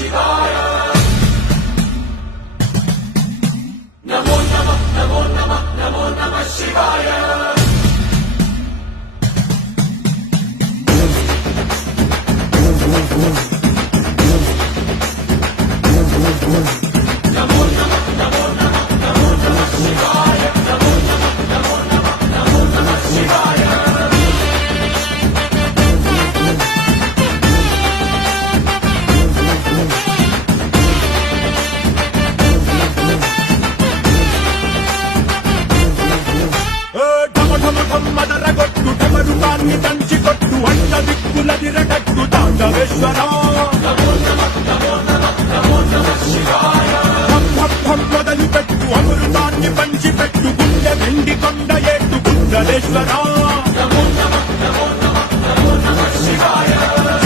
శివాయ నమో నమః నమో నమః నమో నమః శివాయ మదరగొట్టు టమరుకాన్ని దంచి కొట్టు అంట దిక్కులదిరగట్టు తాండవేశ్వర మొదలు పెట్టు అమృతాన్ని పంచి పెట్టు గుండె వెండి కొండ ఏట్టు గుండలేశ్వర